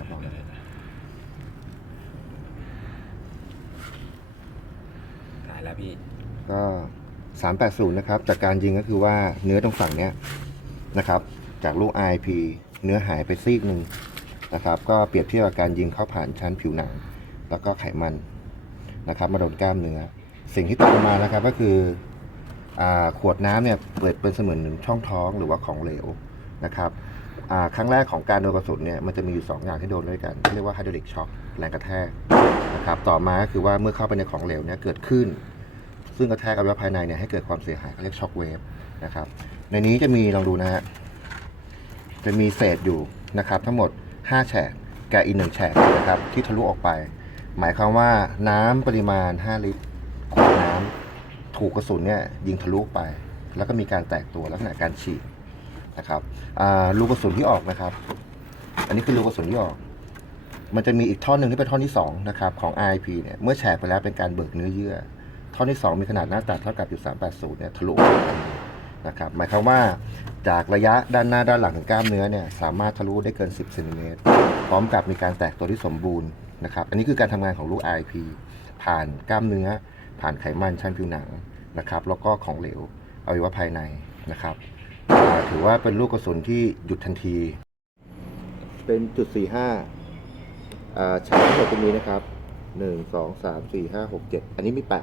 รับรองได้หายแล้วพี่ ก็380นย์นะครับ จากการยิงก็คือว่าเนื้อตรงฝั่งเนี้ยนะครับ จากลูก IP เนื้อหายไปซีกหนึ่งนะครับ ก็เปรียบเทียบกับการยิงเข้าผ่านชั้นผิวหนัง แล้วก็ไขมันนะครับมาโดนกล้ามเนื้อ สิ่งที่ตกลงมานะครับก็คืออขวดน้ำเนี่ยเปิดเป็นเสมือนหนึ่งช่องท้องหรือว่าของเหลวนะครับ ครั้งแรกของการโดนกระสุนเนี่ยมันจะมีอยู่ 2 อย่างที่โดนด้วยกันที่เรียกว่าไฮดรอลิกช็อคแรงกระแทกนะครับต่อมาก็คือว่าเมื่อเข้าไปในของเหลวเนี่ยเกิดขึ้น ซึ่งกระแทกอวัยวะภายในเนี่ยให้เกิดความเสียหายเขาเรียกช็อคเวฟนะครับในนี้จะมีลองดูนะฮะจะมีเศษอยู่นะครับทั้งหมด 5 แฉกกับอีกหนึ่งแฉกนะครับที่ทะลุออกไป หมายความว่าน้ำปริมาณ 5 ลิตรขวดน้ำถูกกระสุนเนี่ยยิงทะลุไป แล้วก็มีการแตกตัวลักษณะการฉีก นะครับลูกกระสุนที่ออกนะครับ อันนี้คือลูกกระสุนที่ออก มันจะมีอีกท่อนหนึ่งที่เป็นท่อนที่สองนะครับของ RIP เนี่ยเมื่อแฉกไปแล้วเป็นการเบิกเนื้อเยื่อ ท่อนที่ 2 มีขนาดหน้าตัดเท่ากับอยู่380เนี่ยทะลุนะครับหมายความว่าจากระยะด้านหน้าด้านหลังของกล้ามเนื้อเนี่ยสามารถทะลุได้เกิน 10เซนติเมตรพร้อมกับมีการแตกตัวที่สมบูรณ์นะครับอันนี้คือการทำงานของลูก IP ผ่านกล้ามเนื้อ ผ่านไขมันชั้นผิวหนังนะครับแล้วก็ของเหลวอวัยวะภายในนะครับ ถือว่าเป็นลูกกระสุนที่หยุดทันที เป็นจุด45อ่าฉากทั้งหมดตรงนี้นะครับ1 2 3 4 5 6 7อันนี้มี8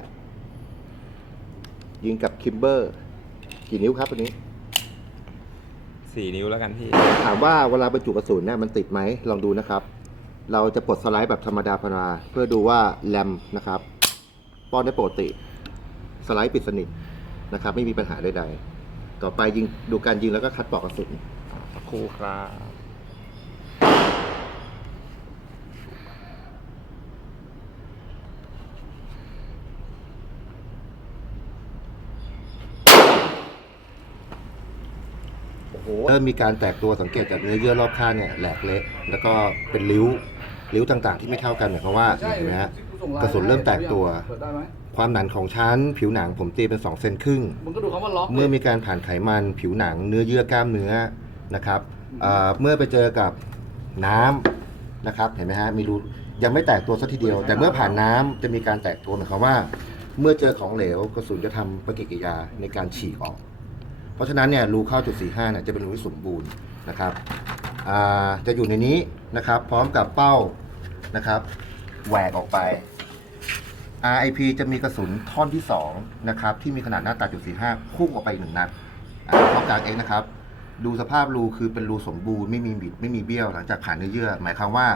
ยิงกับคิมเบอร์ กี่นิ้วครับอันนี้ สี่นิ้วแล้วกันพี่ ถามว่าเวลาบรรจุกระสุนเนี่ยมันติดไหมลองดูนะครับ เราจะปลดสไลด์แบบธรรมดาธรรมดาเพื่อดูว่าแรมนะครับ ป้อนได้ปกติ สไลด์ปิดสนิทนะครับ ไม่มีปัญหาใดๆ ต่อไปยิงดูการยิงแล้วก็คัดปลอกกระสุนสักครู่ครับเริ่มมีการแตกตัวสังเกตจากเนื้อเยื่อรอบข้างเนี่ยแหลกเละแล้วก็เป็นริ้วริ้วต่างๆ ที่ไม่เท่ากันหมายความว่าเห็นไหมฮะ กระสุนเริ่มแตกตัว เปิดได้ไหมความหนาของชั้น ผิวหนังผมตีเป็น2เซนครึ่ง มึงก็ดูคำว่าล็อกเมื่อมีการผ่านไขมันผิวหนังเนื้อเยื่อกล้ามเนื้อนะครับเอ่อเมื่อไปเจอกับน้ำนะครับเห็นไหมฮะมีรูยังไม่แตกตัวสักทีเดียว แต่เมื่อผ่านน้ำจะมีการแตกตัวหมายความว่า เมื่อเจอของเหลวกระสุนจะทำปฏิกิริยาในการฉีกออก เพราะฉะนั้นเนี่ยรูเข้าจุด45เนี่ยจะเป็นรูที่สมบูรณ์นะครับอ่าจะอยู่ในนี้นะครับพร้อมกับเป้านะครับ แหวกออกไป RIP จะมีกระสุนท่อนที่ 2 นะครับ ที่มีขนาดหน้าตัดจุด45พุ่งออกไปอีกหนึ่งนัดนอ่าเข้ากเองนะครับ ดูสภาพรูคือเป็นรูสมบูรณ์ไม่มีบิดไม่มีเบี้ยวหลังจากผ่านเนื้อเยื่อ หมายความว่า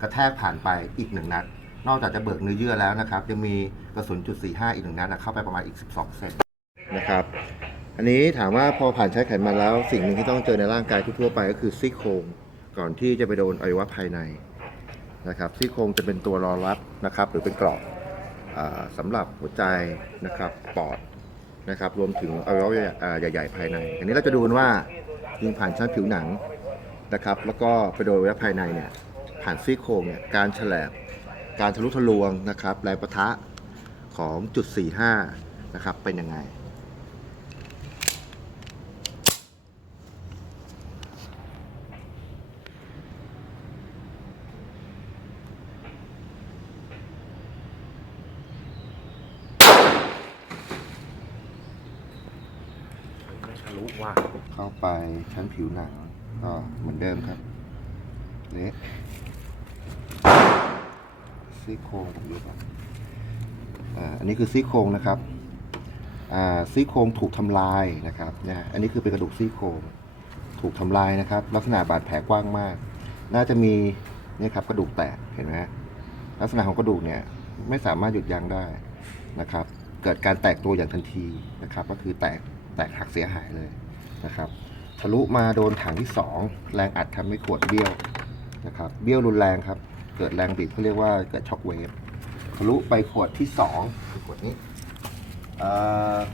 กระแทกผ่านไปอีกหนึ่งนัด นอกจากจะเบิกเนื้อเยื่อแล้วนะครับยังมีกระสุนจุด45อีกหนึ่งนัดนะเข้าไปประมาณอีก 12 เซนนะครับ อันนี้ถามว่าพอผ่านใช้ไขมันแล้ว สิ่งหนึ่งที่ต้องเจอในร่างกายทั่วไปก็คือซี่โครงก่อนที่จะไปโดนอวัยวะภายใน นะครับซี่โครงจะเป็นตัวรอรับนะครับ หรือเป็นกรอบสำหรับหัวใจนะครับปอดนะครับรวมถึงอวัยวะใหญ่ ๆ ภายใน อันนี้เราจะดูนว่ายิงผ่านชั้นผิวหนังนะครับ แล้วก็ไปโดนอวัยวะภายในเนี่ยผ่านซี่โครงเนี่ยการแฉลบการทะลุทะลวงนะครับแรงปะทะของจุด 45 นะครับเป็นยังไง ไม่ทะลุ ว่ะเข้าไปชั้นผิวหนังก็เหมือนเดิมครับเละซี่โครงผมดูก่อนอันนี้คือซี่โครงนะครับซี่โครงถูกทำลายนะครับเนี่ยอันนี้คือเป็นกระดูกซี่โครงถูกทำลายนะครับ ลักษณะบาดแผลกว้างมาก น่าจะมีเนี่ยครับกระดูกแตกเห็นไหมลักษณะของกระดูกเนี่ยไม่สามารถหยุดยั้งได้นะครับ เกิดการแตกตัวอย่างทันทีนะครับ ก็คือแตกแตกหักเสียหายเลย นะครับทะลุมาโดนถังที่ 2 แรงอัดทำให้ขวดเบี้ยวนะครับเบี้ยวรุนแรงครับ เกิดแรงบีบเขาเรียกว่าเกิดช็อคเวฟทะลุไปขวดที่สองคือขวดนี้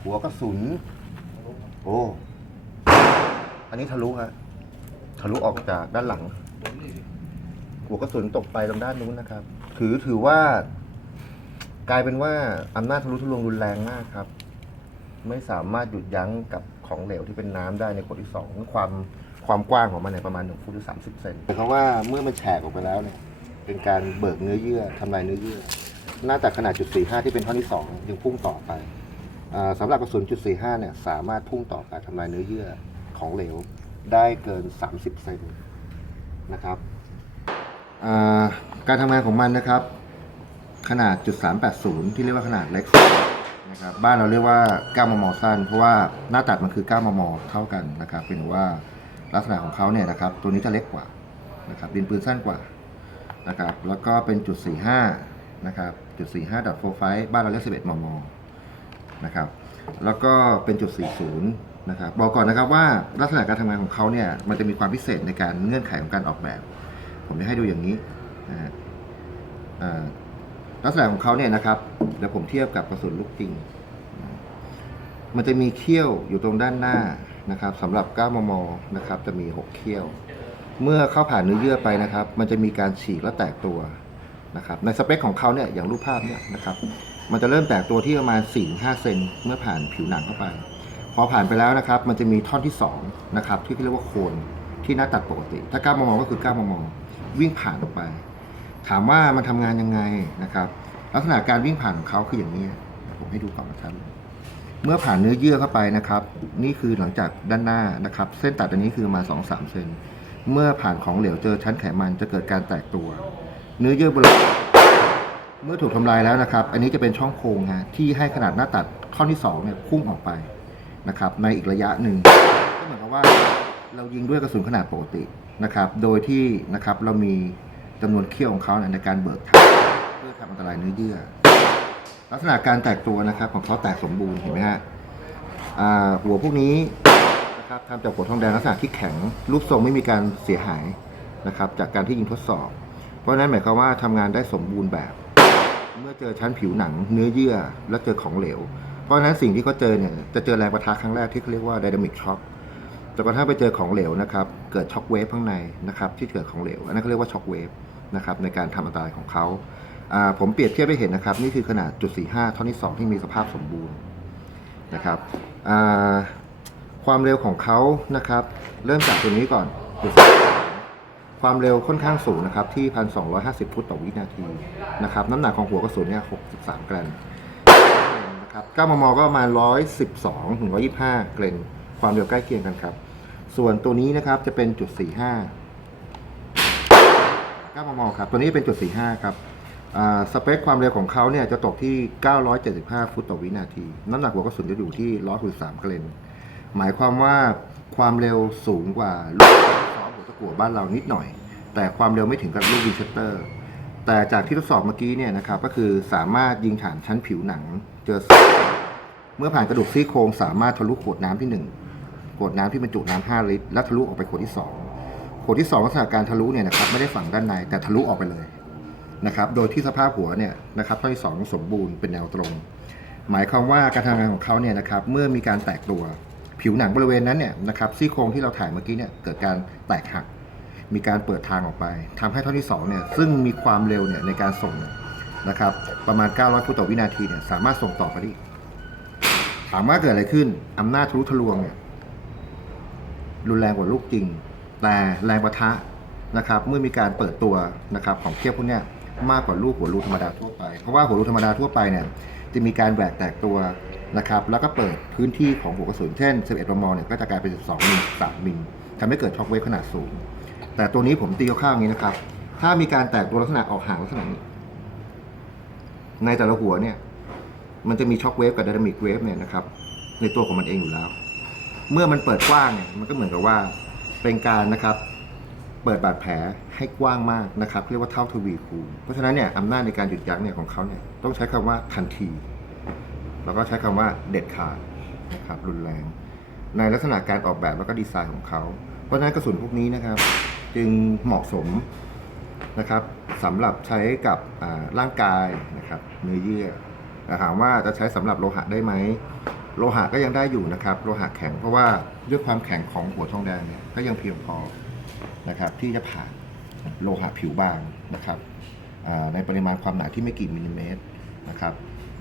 หัวกระสุนโอ้อันนี้ทะลุฮะทะลุออกจากด้านหลัง หัวกระสุนตกไปตรงด้านนู้นนะครับ ถือถือว่า กลายเป็นว่าอำนาจทะลุทะลวงรุนแรงมากครับ ไม่สามารถหยุดยั้งกับ ของเหลวที่เป็นน้ำได้ในขวดที่สองความความกว้างของมันเนี่ยประมาณหนึ่งฟุตหรือสามสิบเซนหมายความว่าเมื่อมันแฉกออกไปแล้วเนี่ยเป็นการเบิกเนื้อเยื่อทำลายเนื้อเยื่อหน้าตัดขนาดจุดสี่ห้าที่เป็นท่อนที่สองยังพุ่งต่อไปอ่าสำหรับกระสุนจุดสี่ห้าเนี่ยสามารถพุ่งต่อไปทำลายเนื้อเยื่อของเหลวได้เกินสามสิบเซนนะครับการทำงานของมันนะครับ ขนาดจุด380 ที่เรียกว่าขนาดเล็ก นะครับบ้านเราเรียกว่า9มมสั้น เพราะว่าหน้าตัดมันคือ9มมเท่ากันนะครับเป็นว่าลักษณะของเขาเนี่ยนะครับตัวนี้จะเล็กกว่านะครับดินปืนสั้นกว่านะครับแล้วก็เป็นจุด 45นะครับจุด 45ดับโฟไฟบ้านเราเรียก11มมนะครับแล้วก็เป็นจุด 40นะครับบอกก่อนนะครับว่าลักษณะการทำงานของเขาเนี่ยมันจะมีความพิเศษในการเงื่อนไขของการออกแบบ ผมจะให้ดูอย่างนี้ลักษณะของเขาเนี่ยนะครับ ดี๋ยวผมเทียบกับกระสุนลูกจริง มันจะมีเขี้ยวอยู่ตรงด้านหน้านะครับสำหรับ 9 มม นะครับ จะมี 6 เขี้ยว เมื่อเข้าผ่านเนื้อเยื่อไปนะครับ มันจะมีการฉีกและแตกตัวนะครับ ในสเปคของเขาเนี่ย อย่างรูปภาพเนี่ยนะครับ มันจะเริ่มแตกตัวที่ประมาณ 4-5 เซนเมื่อผ่านผิวหนังเข้าไป พอผ่านไปแล้วนะครับ มันจะมีท่อนที่2นะครับ ที่เรียกว่าโคนที่หน้าตัดปกติ ถ้า 9 มม ก็คือ 9 มม วิ่งผ่านออกไป ถามว่ามันทำงานยังไงนะครับ ลักษณะการวิ่งผ่านของเขาคืออย่างนี้ผมให้ดูก่อนนะครับ เมื่อผ่านเนื้อเยื่อเข้าไปนะครับ นี่คือหลังจากด้านหน้านะครับ เส้นตัดอันนี้คือมาสองสามเซนเมื่อผ่านของเหลวเจอชั้นไขมันจะเกิดการแตกตัว เนื้อเยื่อบริเวณเมื่อถูกทำลายแล้วนะครับ อันนี้จะเป็นช่องโพรงฮะที่ให้ขนาดหน้าตัดท่อนที่สองเนี่ยพุ่งออกไปนะครับ ในอีกระยะหนึ่งก็เหมือนกับว่าเรายิงด้วยกระสุนขนาดปกตินะครับ โดยที่นะครับเรามีจำนวนเขี้ยวของเขาในการเบิกทาง ทำอันตรายเนื้อเยื่อ ลักษณะการแตกตัวนะครับของเขาแตกสมบูรณ์เห็นไหมฮะหัวพวกนี้นะครับทำจากหัวทองแดงลักษณะที่แข็งรูปทรงไม่มีการเสียหายนะครับ จากการที่ยิงทดสอบ เพราะนั้นหมายความว่าทำงานได้สมบูรณ์แบบ เมื่อเจอชั้นผิวหนัง เนื้อเยื่อและเจอของเหลว เพราะนั้นสิ่งที่เขาเจอเนี่ยจะเจอแรงประทะครั้งแรกที่เขาเรียกว่าไดนามิกช็อคจนกระทั่งไปเจอของเหลวนะครับ เกิดช็อคเวฟข้างในนะครับที่เกิดของเหลว อันนั้นเขาเรียกว่าช็อคเวฟนะครับในการทำอันตรายของเขา ผมเปรียบเทียบให้เห็นนะครับ นี่คือขนาดจุด45ท่อนที่ 2 ที่มีสภาพสมบูรณ์นะครับความเร็วของเขานะครับ เริ่มจากตัวนี้ก่อน ความเร็วค่อนข้างสูงนะครับ ที่ 1,250 ฟุตต่อวินาทีนะครับน้ำหนักของหัวกระสุนเนี่ย 63 กรัมนะครับ9มมก็ประมาณ 112ถึง125 เกรนความเร็วใกล้เคียงกันครับ ส่วนตัวนี้นะครับจะเป็นจุด45 9มมครับ ตัวนี้เป็นจุด45 ครับ สเปคความเร็วของเขาเนี่ยจะตกที่ 975 ฟุตต่อวินาที น้ำหนักหัวกระสุนจะอยู่ที่ 163เกรนหมายความว่าความเร็วสูงกว่าลูกซ้อมหัวตะกั่วบ้านเรานิดหน่อย แต่ความเร็วไม่ถึงกับลูกวินเชสเตอร์ แต่จากที่ทดสอบเมื่อกี้เนี่ยนะครับก็คือสามารถยิงฐานชั้นผิวหนังเจอเมื่อผ่านกระดูกซี่โครงสามารถทะลุขวดน้ำที่หนึ่งขวดน้ำที่บรรจุน้ำ5ลิตร และทะลุออกไปขวดที่สองขวดที่2ลักษณะการทะลุเนี่ยนะครับไม่ได้ฝังด้านในแต่ทะลุออกไปเลย นะครับ โดยที่สภาพหัวเนี่ยนะครับท่อนที่สองสมบูรณ์เป็นแนวตรง หมายความว่าการทำงานของเขาเนี่ยนะครับเมื่อมีการแตกตัวผิวหนังบริเวณนั้นเนี่ยนะครับซี่โครงที่เราถ่ายเมื่อกี้เนี่ยเกิดการแตกหัก มีการเปิดทางออกไปทำให้ท่อนที่สองเนี่ยซึ่งมีความเร็วเนี่ยในการส่งนะครับประมาณ 900ฟุตต่อวินาทีเนี่ยสามารถส่งต่อไปได้ถามว่าเกิดอะไรขึ้นอำนาจทะลุทะลวงเนี่ยรุนแรงกว่าลูกจริง แต่แรงประทะนะครับเมื่อมีการเปิดตัวนะครับของเทียบพวกเนี้ย มากกว่าลูกหัวรูธรรมดาทั่วไป เพราะว่าหัวรูธรรมดาทั่วไปเนี่ยจะมีการแหวกแตกตัวนะครับแล้วก็เปิดพื้นที่ของหัวกระสุนเช่น 11 มมเนี่ยก็จะกลายเป็น 12 มิล 3 มิลทำให้เกิดช็อคเวฟขนาดสูง แต่ตัวนี้ผมตีคร่าวๆอย่างนี้นะครับ ถ้ามีการแตกตัวลักษณะออกห่างลักษณะนี้ ในแต่ละหัวเนี่ยมันจะมีช็อคเวฟกับไดนามิกเวฟเนี่ยนะครับในตัวของมันเองอยู่แล้ว เมื่อมันเปิดกว้างเนี่ยมันก็เหมือนกับว่าเป็นการนะครับ เปิดบาดแผลให้กว้างมากนะครับเรียกว่าเท่าทวีคูณเพราะฉะนั้นเนี่ยอำนาจในการหยุดยั้งเนี่ยของเขาเนี่ยต้องใช้คำว่าทันที แล้วก็ใช้คำว่าเด็ดขาดนะครับรุนแรง ในลักษณะการออกแบบแล้วก็ดีไซน์ของเขา เพราะฉะนั้นกระสุนพวกนี้นะครับ จึงเหมาะสมนะครับสำหรับใช้กับร่างกายนะครับเนื้อเยื่อแต่ถามว่าจะใช้สำหรับโลหะได้ไหมโลหะก็ยังได้อยู่นะครับ โลหะแข็งเพราะว่าด้วยความแข็งของหัวทองแดงเนี่ยก็ยังเพียงพอ นะครับที่จะผ่านโลหะผิวบางนะครับในปริมาณความหนาที่ไม่กี่มิลลิเมตรนะครับ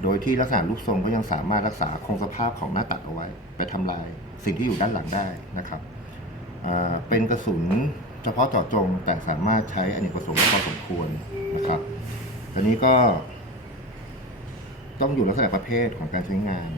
โดยที่ลักษณะรูปทรงก็ยังสามารถรักษาคงสภาพของหน้าตัดเอาไว้ ไปทำลายสิ่งที่อยู่ด้านหลังได้นะครับเป็นกระสุนเฉพาะเจาะจงแต่สามารถใช้อเนกประสงค์ได้พอสมควรนะครับตอนนี้ก็ต้องอยู่ลักษณะประเภทของการใช้งาน